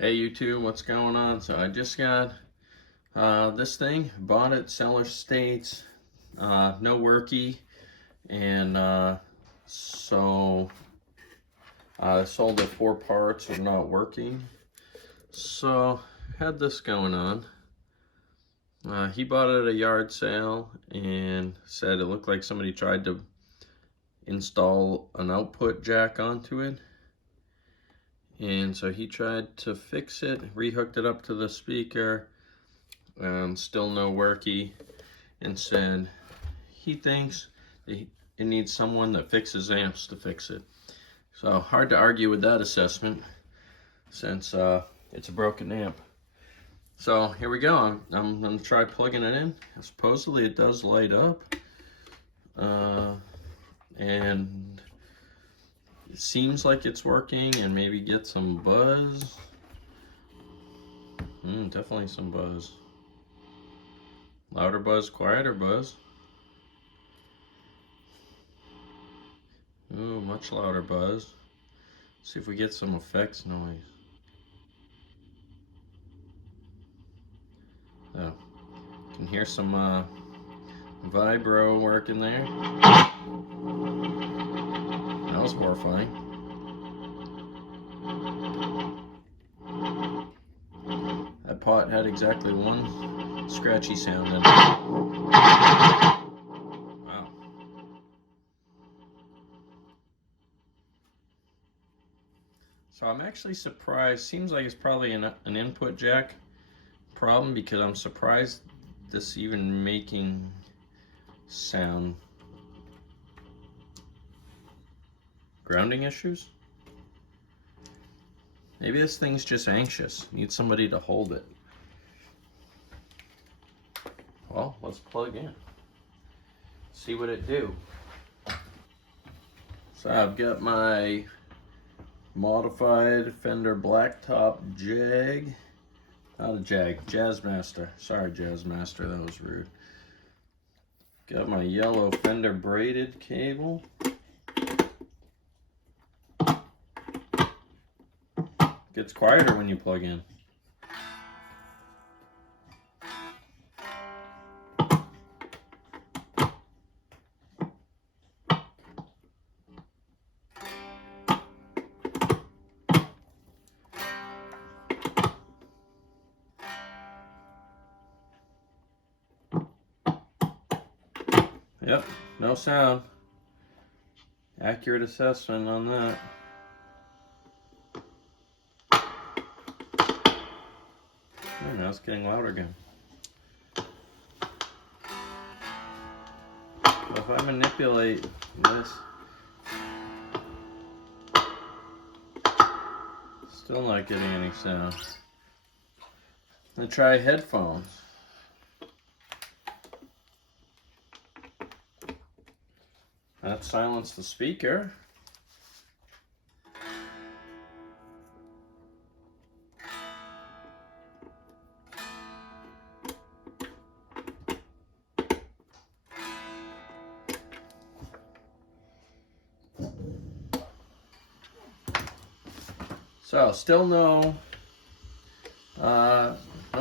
Hey YouTube, what's going on? So I just got this thing, bought it, seller states, no worky, and so I sold it 4 parts are not working. So had this going on. He bought it at a yard sale and said it looked like somebody tried to install an output jack onto it. And so he tried to fix it, rehooked it up to the speaker, still no worky, and said he thinks it needs someone that fixes amps to fix it. So hard to argue with that assessment since it's a broken amp. So here we go. I'm going to try plugging it in. Supposedly it does light up. And it seems like it's working and maybe get some buzz. Definitely some buzz. Louder buzz, quieter buzz. Ooh, much louder buzz. See if we get some effects noise. Oh, can hear some vibro working there. That was horrifying. That pot had exactly one scratchy sound in it. Wow. So I'm actually surprised. Seems like it's probably an input jack problem because I'm surprised this even making sound. Grounding issues? Maybe this thing's just anxious. Needs somebody to hold it. Well, let's plug in. See what it do. So I've got my modified Fender Blacktop Jag. Not a Jag, Jazzmaster. Sorry, Jazzmaster, that was rude. Got my yellow Fender braided cable. Gets quieter when you plug in. Yep, no sound. Accurate assessment on that. Oh, now it's getting louder again. So if I manipulate this, still not getting any sound. I'm gonna try headphones. That silenced the speaker. So still no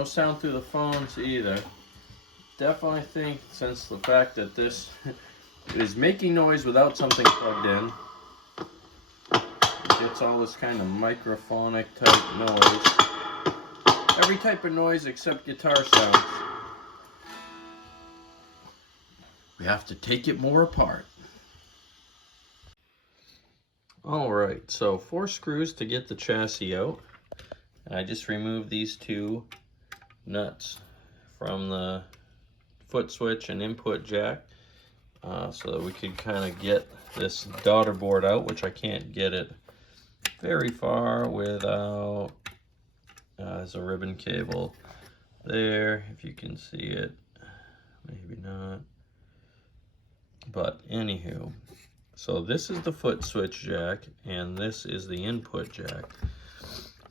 sound through the phones either. Definitely think, since the fact that this is making noise without something plugged in, it gets all this kind of microphonic type noise. Every type of noise except guitar sounds. We have to take it more apart. Alright, so 4 screws to get the chassis out. I just removed these 2 nuts from the foot switch and input jack so that we could kind of get this daughter board out, which I can't get it very far without there's a ribbon cable there, if you can see it, maybe not, but anywho, so this is the foot switch jack and this is the input jack.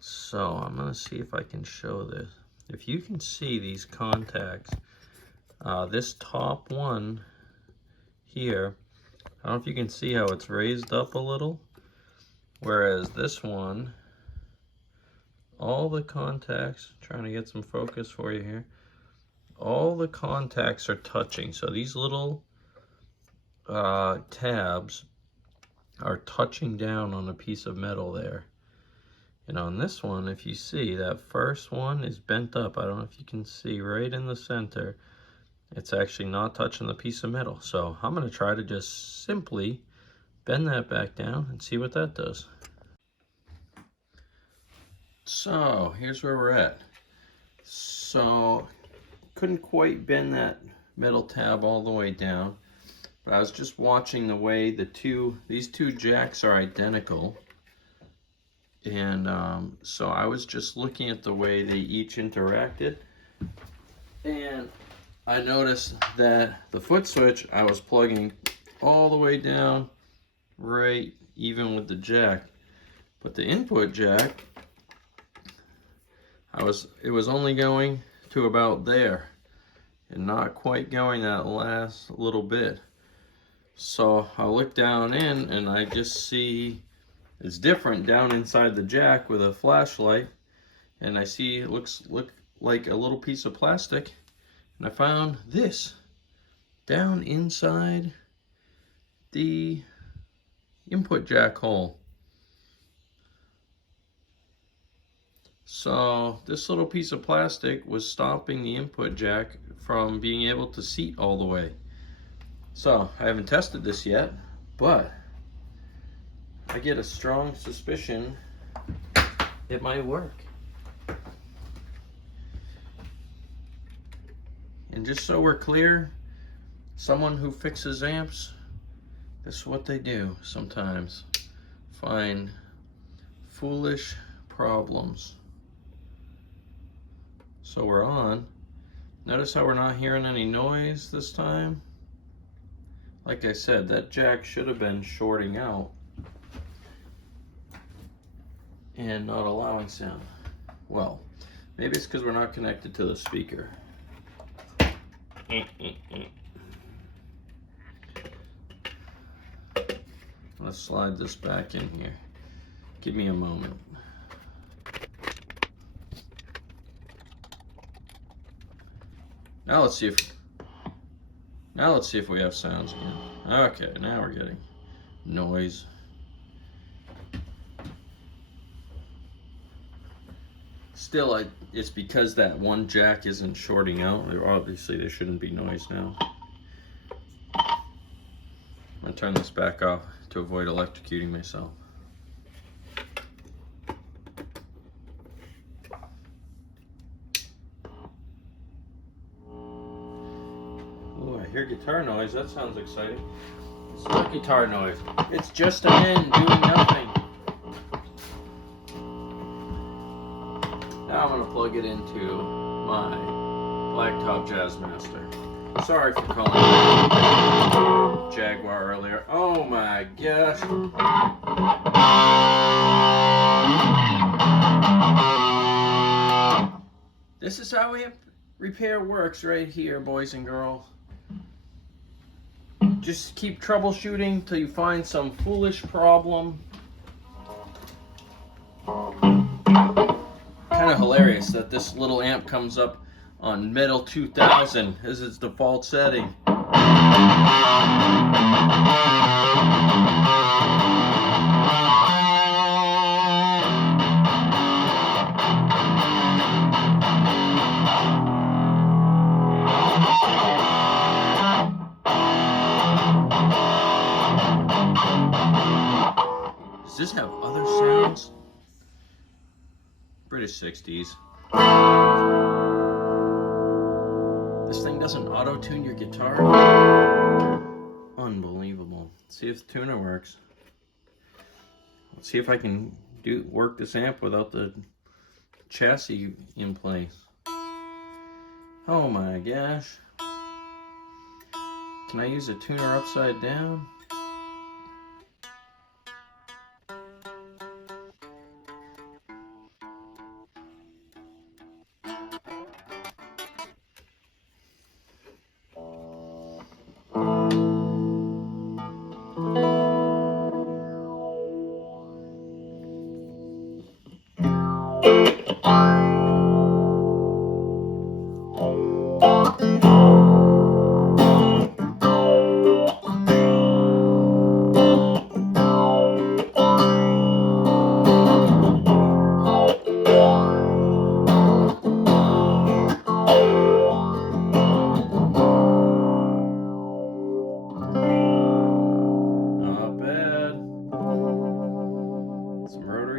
So I'm gonna see if I can show this. If you can see these contacts, this top one here, I don't know if you can see how it's raised up a little, whereas this one all the contacts, trying to get some focus for you here, all the contacts are touching. So these little tabs are touching down on a piece of metal there. And on this one, if you see, that first one is bent up. I don't know if you can see right in the center. It's actually not touching the piece of metal. So I'm going to try to just simply bend that back down and see what that does. So here's where we're at. So couldn't quite bend that metal tab all the way down, but I was just watching the way these two jacks are identical, and so I was just looking at the way they each interacted, and I noticed that the foot switch I was plugging all the way down right even with the jack, but the input jack it was only going to about there and not quite going that last little bit. So I look down in and I just see it's different down inside the jack with a flashlight, and I see it look like a little piece of plastic, and I found this down inside the input jack hole. So this little piece of plastic was stopping the input jack from being able to seat all the way. So I haven't tested this yet, but I get a strong suspicion it might work. And just so we're clear, someone who fixes amps, this is what they do sometimes. Find foolish problems. So we're on. Notice how we're not hearing any noise this time? Like I said, that jack should have been shorting out and not allowing sound. Well, maybe it's because we're not connected to the speaker. Let's slide this back in here. Give me a moment. Now let's see if we have sounds again. Okay, now we're getting noise. Still, it's because that one jack isn't shorting out. Obviously, there shouldn't be noise now. I'm gonna turn this back off to avoid electrocuting myself. Ooh, I hear guitar noise. That sounds exciting. It's not guitar noise. It's just a man doing nothing. Now I'm going to plug it into my Blacktop Jazzmaster. Sorry for calling it Jaguar earlier. Oh my gosh. This is how amp repair works right here, boys and girls. Just keep troubleshooting till you find some foolish problem. Kind of hilarious that this little amp comes up on Metal 2000 as its default setting. Does this have other sounds? British 60s. This thing doesn't auto-tune your guitar? Unbelievable. Let's see if the tuner works. Let's see if I can work this amp without the chassis in place. Oh my gosh. Can I use a tuner upside down?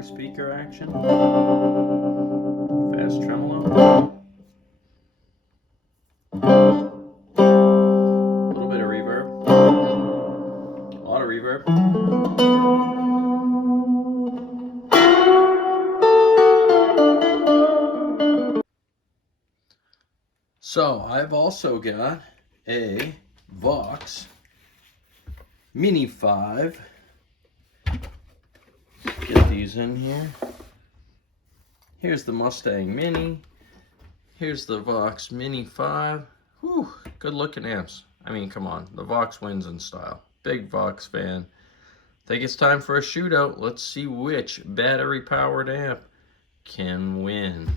Speaker action, fast tremolo, a little bit of reverb, a lot of reverb. So I've also got a Vox Mini 5. Get these in here. Here's the Mustang Mini. Here's the Vox Mini 5. Whew, good looking amps. I mean, come on, the Vox wins in style. Big Vox fan. Think it's time for a shootout. Let's see which battery powered amp can win.